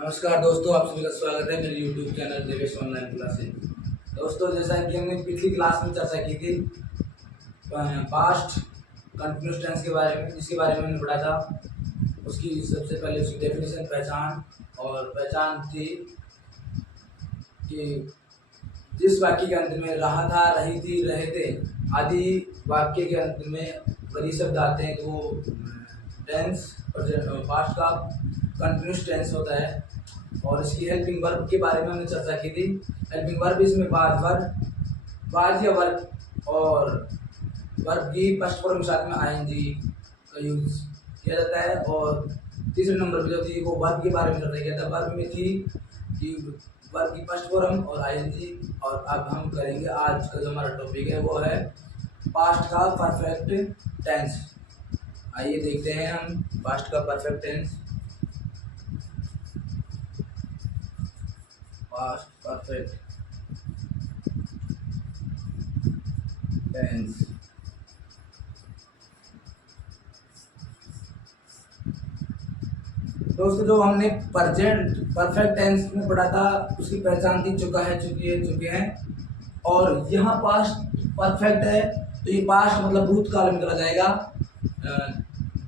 नमस्कार दोस्तों, आप सभी का स्वागत है मेरे YouTube channel Devesh online classes. दोस्तों, जैसा कि हमने पिछली क्लास में चर्चा की थी पास्ट कंटिन्यूअस टेंस के बारे में, जिसके बारे में हमने पढ़ा था, उसकी सबसे पहले उसकी डेफिनेशन पहचान थी कि जिस वाक्य के अंत में रहा था, रही थी, रहे थे आदि वाक्य के अंत में अगर ये शब्द आते हैं तो वो टेंस पास्ट का कंटिन्यूअस टेंस होता है। और इसकी हेल्पिंग वर्ब के बारे में हमने चर्चा की थी। हेल्पिंग वर्ब इसमें बाद या वर्ब और वर्ब की फर्स्ट फॉर्म के साथ में आईएनजी का यूज किया जाता है। और तीसरे नंबर पे जो थी वो वर्ब के बारे में चर्चा किया था। वर्ब में थी कि वर्ब की फर्स्ट फॉर्म और आईएनजी। और अब हम करेंगे आज का जो हमारा टॉपिक है वो है पास्ट का परफेक्ट टेंस। आइए देखते हैं हम पास्ट का perfect tense. Past perfect tense. दोस्तों, जो हमने प्रेजेंट परफेक्ट टेंस में पढ़ा था उसकी पहचान थी चुका है, चुके हैं। और यहाँ पास्ट परफेक्ट है तो ये पास्ट मतलब भूतकाल में चला जाएगा।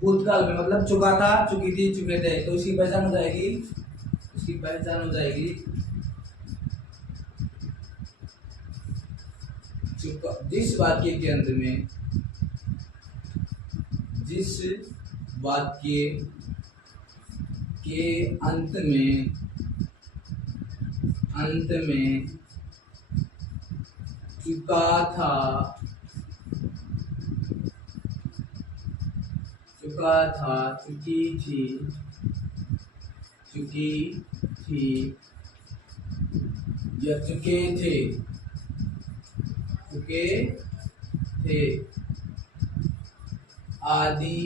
भूतकाल में मतलब चुका था, चुकी थी, चुके थे, तो इसकी पहचान हो जाएगी जिस वाक्य के अंत में चुका था, चुकी थी या चुके थे आदि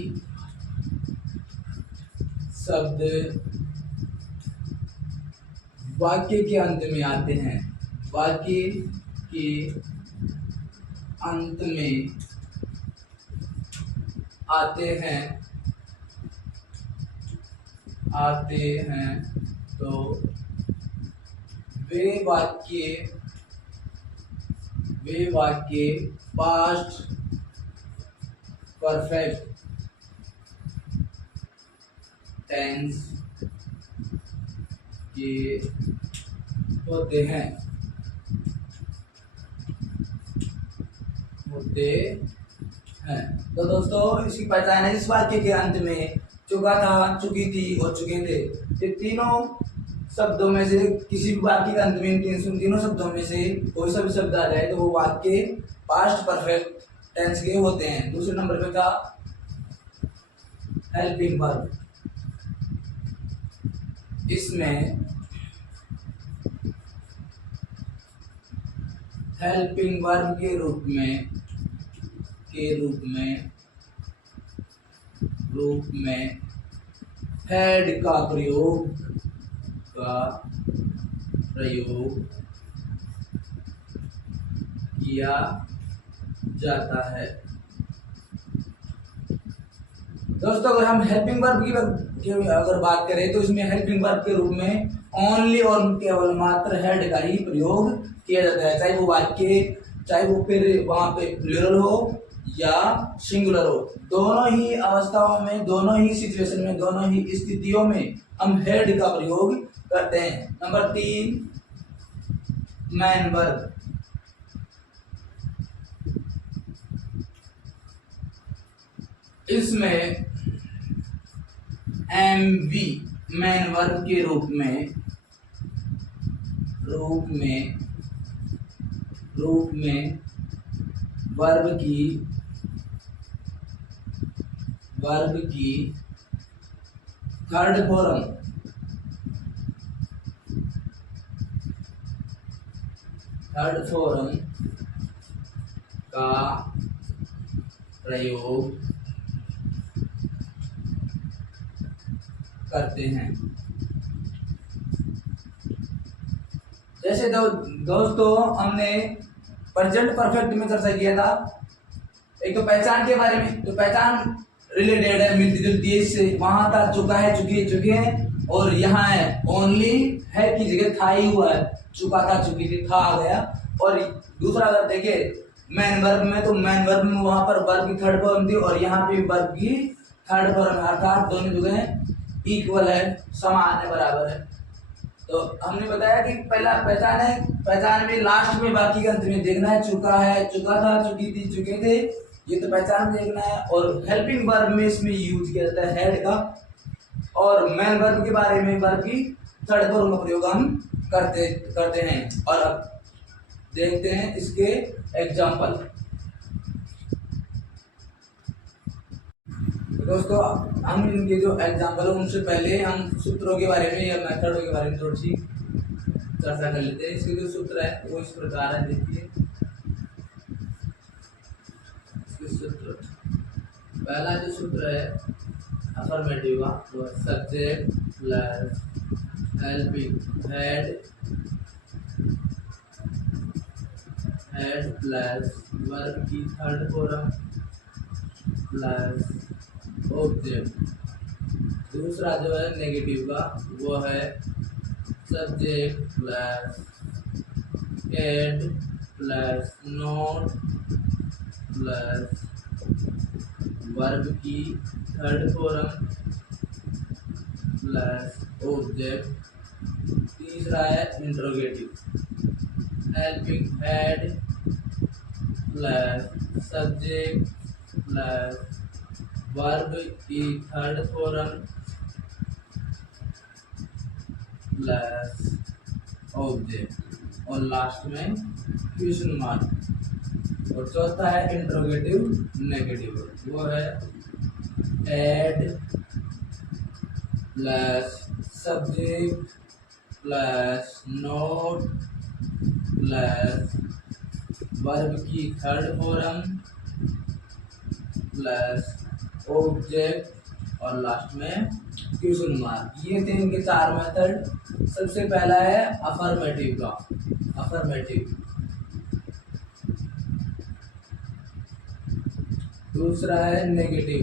शब्द वाक्य के अंत में आते हैं। वाक्य के अंत में आते हैं तो वे वाक्य पास्ट परफेक्ट टेंस के होते हैं। तो दोस्तों, इसकी पहचान है इस वाक्य के अंत में चुका था, चुकी थी और चुके थे। ये तीनों शब्दों में से किसी भी वाक्य के अंत में तीनों शब्दों में से कोई सा भी शब्द आ जाए तो वो वाक्य पास्ट परफेक्ट टेंस के होते हैं। दूसरे नंबर पे था हेल्पिंग वर्ब। इसमें हेल्पिंग वर्ब के रूप में हैड का प्रयोग किया जाता है। दोस्तों, अगर हम हेल्पिंग वर्ब की अगर बात करें तो इसमें हेल्पिंग वर्ब के रूप में ओनली और केवल मात्र हेड का ही प्रयोग किया जाता है। चाहे वो फिर वहां पे प्लूरल हो या सिंगुलर हो, दोनों ही अवस्थाओं में, दोनों ही सिचुएशन में, दोनों ही स्थितियों में हम हेड का प्रयोग करते हैं। Number 3, man verb. इसमें एमवी मैन वर्ब के रूप में वर्ब की थर्ड फॉर्म का प्रयोग करते हैं। जैसे दोस्तों, हमने प्रेजेंट परफेक्ट में चर्चा किया था। एक तो पहचान के बारे में, तो पहचान रिलेटेड है, मिलती जुलती है इससे। वहां था चुका है, चुके हैं, और यहाँ है ओनली, है की जगह था ही हुआ है, चुका था चुकी थी, था आ गया। और दूसरा अगर देखे मैन वर्ब में, तो मैन वर्ब में वहां पर वर्ब की थर्ड फॉर्म थी और यहाँ पे वर्ब की थर्ड फॉर्म, अर्थात दोनों जगह इक्वल है, समान है, बराबर है। तो हमने बताया कि पहला पहचान है, पहचान में लास्ट में बाकी के अंत में देखना है, चुका है, चुका था, चुकी थी, चुके थे, ये तो पहचान में देखना है। और हेल्पिंग वर्ब में इसमें यूज किया जाता है हेड का। और मेन वर्ब के बारे में वर्ब की थर्ड फॉर्म का प्रयोग हम करते करते हैं। और अब देखते हैं इसके एग्जाम्पल। दोस्तों हम इनके जो एग्जाम्पल है उनसे पहले हम सूत्रों के बारे में या मेथडों के बारे में थोड़ी सी चर्चा कर लेते हैं। इसके जो सूत्र है वो इस प्रकार है, देखिए इसके सूत्र। पहला जो सूत्र है अफर्मेटिव का, वो subject plus helping head, head plus verb की थर्ड फॉर्म प्लस ऑब्जेक्ट। दूसरा जो है नेगेटिव का, वो है subject plus head plus note plus verb की थर्ड फॉर्म प्लस ऑब्जेक्ट। तीसरा है interrogative, helping head plus subject plus verb की थर्ड फॉर्म प्लस ऑब्जेक्ट। और लास्ट में क्वेश्चन मार्क। और चौथा है इंट्रोगेटिव नेगेटिव, वो है head plus subject plus note plus verb की थर्ड फॉर्म प्लस ऑब्जेक्ट और लास्ट में क्वेश्चन मार्क। ये थे इनके चार मेथड। सबसे पहला है अफर्मेटिव का, अफर्मेटिव। दूसरा है नेगेटिव,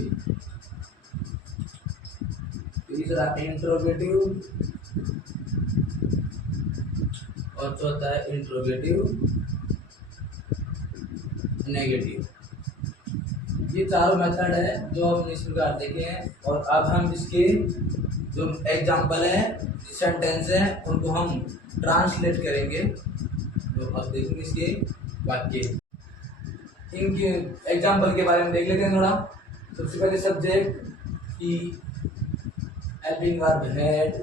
तीसरा इंट्रोगेटिव और चौथा है इंट्रोगेटिव नेगेटिव। ये चारों मेथड है जो हम इस प्रकार देखे हैं। और अब हम इसके जो एग्जाम्पल हैं, सेंटेंस हैं, उनको हम ट्रांसलेट करेंगे। तो अब देखेंगे इसके वाक्य। इनके एग्जाम्पल के बारे में देख लेते हैं थोड़ा। सबसे पहले सब्जेक्ट की, हेल्पिंग वर्ब हेड।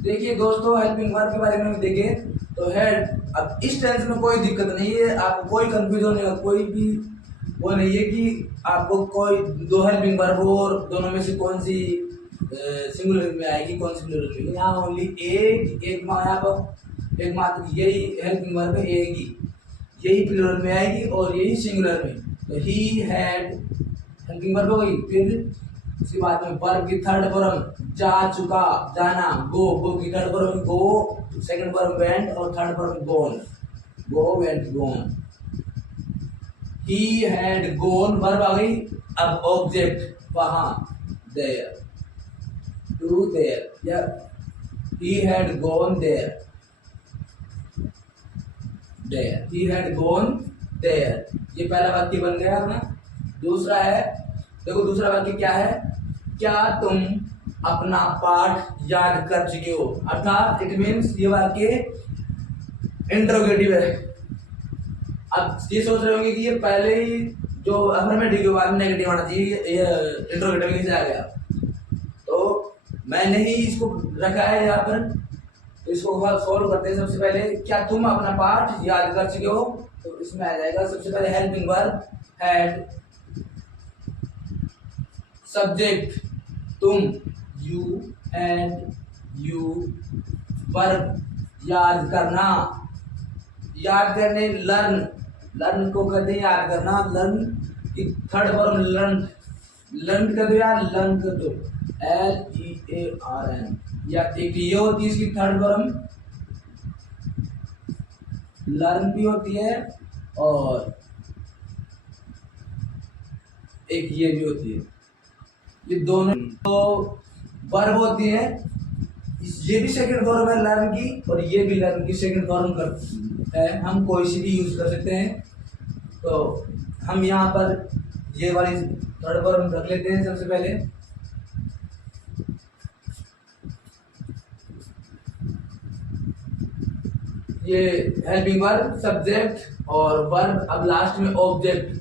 देखिए दोस्तों, हेल्पिंग वर्ब के बारे में देखें तो हेड। अब इस टेंस में कोई दिक्कत नहीं है, आपको कोई कंफ्यूजन नहीं होगा, कोई भी वो नहीं है कि आपको कोई दो हेल्पिंग वर्ब हो और दोनों में से कौन सी सिंगुलर में आएगी, कौन सी प्लूरल में। यहाँ ओनली एक मात्र यही हेल्पिंग वर्ब है, एक ही, यही प्लूरल में आएगी और यही सिंगुलर में। तो ही हैड हेल्पिंग वर्ब हो गई। फिर उसके बाद में वर्ब की थर्ड फॉर्म जा, चुका, जाना, गो, गो की third form go, second form went और third form gone, go went gone. He had gone, verb आ गई। अब ऑब्जेक्ट वहां, there, to there, या he had gone there, there, he had gone there। ये पहला वाक्य बन गया अपना। दूसरा है, देखो दूसरा वाक्य क्या है, क्या तुम अपना पाठ याद कर चुके हो। अर्थात इट मीन्स ये वाक्य इंट्रोगेटिव है। अब ये सोच रहे होंगे कि ये पहले ही जो अफर्मेटिव के बाद में नेगेटिव आना चाहिए, ये इंट्रोगेटिव कैसे आ गया। तो मैंने ही इसको रखा है यहाँ पर, तो इसको सॉल्व करते हैं। सबसे पहले क्या तुम अपना पाठ याद कर चुके हो, तो इसमें आ जाएगा सबसे पहले हेल्पिंग वर्ब हैड, सब्जेक्ट तुम, यू एंड यू, वर्ब याद करना, याद करने, लर्न, लर्न को कहते हैं याद करना, लर्न की थर्ड फॉर्म लर्न, लर्न कर दो यार, लर्न कर दो, LEARN। या एक ये होती है इसकी थर्ड फॉर्म, लर्न भी होती है और एक ये भी होती है। ये दोनों तो वर्ब होती है ये भी सेकंड फॉर्म है लर्न की, और ये भी लर्न की सेकंड फॉर्म कर है। हम कोई सी भी यूज कर सकते हैं। तो हम यहाँ पर ये वाली थर्ड फॉर्म रख लेते हैं सबसे पहले। ये हेल्पिंग वर्ब, सब्जेक्ट और वर्ब, अब लास्ट में object.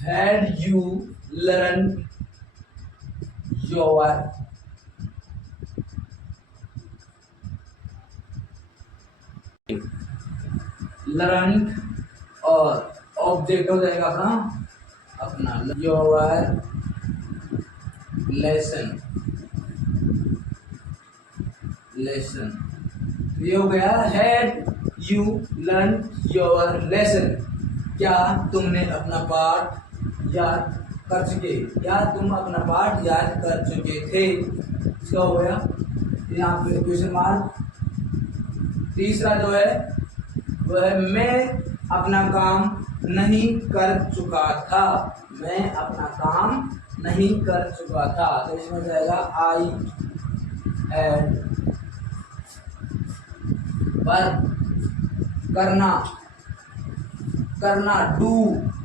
Had you learned your learned और ऑब्जेक्ट हो जाएगा अपना योर लेसन। ये हो गया had you learn your lesson. क्या तुमने अपना पाठ याद कर चुके, या तुम अपना पाठ याद कर चुके थे। इसका हो गया यहाँ पे क्वेश्चन मार्क। तीसरा जो है वो है मैं अपना काम नहीं कर चुका था। मैं अपना काम नहीं कर चुका था, तो इसमें जाएगा आई हैड वर्ब करना,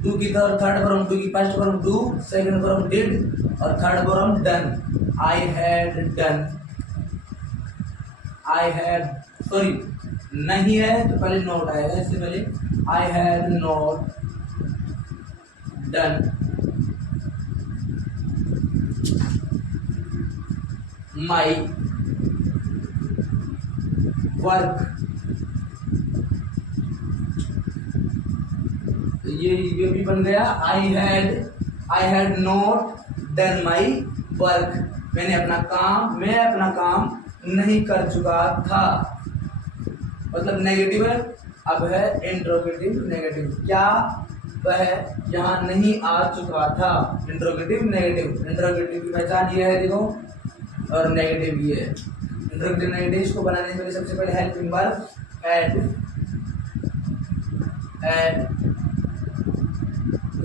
डू की थर्ड फॉर्म, डू की first form do, second form did और third form done. I had done, I had, sorry नहीं है तो पहले नोट आएगा, इससे पहले I had not done my work. ये भी बन गया I had not done my work. मैं अपना काम नहीं कर चुका था, मतलब नेगेटिव है। अब है इंट्रोगेटिव नेगेटिव, क्या वह यहाँ नहीं आ चुका था। इंट्रोगेटिव नेगेटिव, इंट्रोगेटिव की पहचान ये है देखो, और नेगेटिव ये है। इंट्रोगेटिव नेगेटिव इसको बनाने के लिए सबसे पहले हेल्पिंग वर्ब एड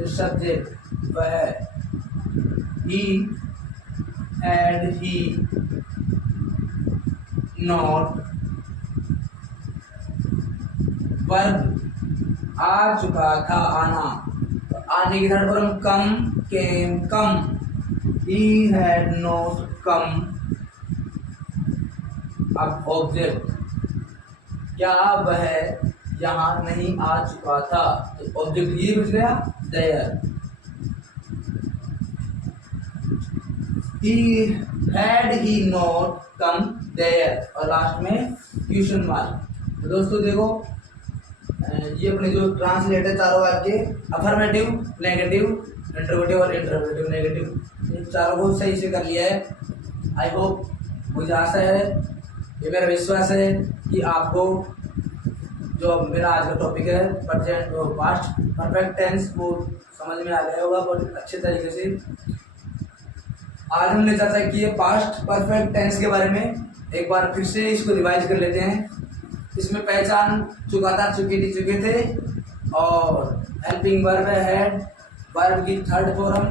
सब्जेक्ट वह ही नॉट वर्ब आ चुका था, आना। आने की third form come, came, come. He had not come. अब ऑब्जेक्ट, क्या वह यहाँ नहीं आ चुका था, तो ऑब्जेक्ट ये बच गया there. he not come there, और लास्ट में क्वेश्चन मार्क। तो दोस्तों देखो, ये अपने जो ट्रांसलेट है चारों वाक्य, अफर्मेटिव, नेगेटिव, इंट्रोगेटिव और इंटरोगेटिव नेगेटिव, इन चारों को सही से कर लिया है। आई होप, मुझे आशा है, ये मेरा विश्वास है कि आपको जो मेरा आज का टॉपिक है प्रेजेंट और पास्ट परफेक्ट टेंस, वो समझ में आ गया होगा बहुत अच्छे तरीके से। आज हमने चर्चा की है पास्ट परफेक्ट टेंस के बारे में। एक बार फिर से इसको रिवाइज कर लेते हैं। इसमें पहचान चुका था, चुके थे, और हेल्पिंग वर्ब है हैड, वर्ब की थर्ड फॉर्म,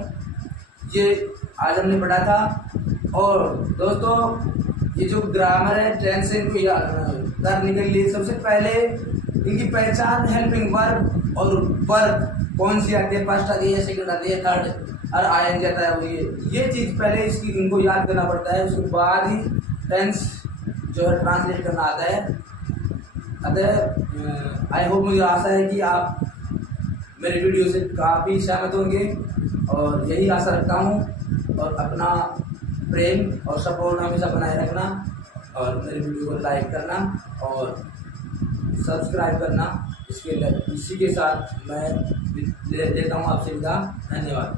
ये आज हमने पढ़ा था। और दोस्तों ये जो ग्रामर है टेंस से इनको करने के लिए सबसे पहले इनकी पहचान हेल्पिंग वर्ब और वर्ब कौन सी आती है, फर्स्ट आती है, सेकंड आती है, थर्ड और आएंगे आता है, वो ये चीज़ पहले इसकी इनको याद करना पड़ता है। उसके बाद ही टेंस जो है ट्रांसलेट करना आता है। अतः आई होप, मुझे आशा है कि आप मेरे वीडियो से काफ़ी सहमत होंगे, और यही आशा रखता हूँ। और अपना प्रेम और सपोर्ट हमेशा बनाए रखना, और मेरे वीडियो को लाइक करना और सब्सक्राइब करना। इसी के साथ मैं लेता हूँ आपसे विदा। धन्यवाद।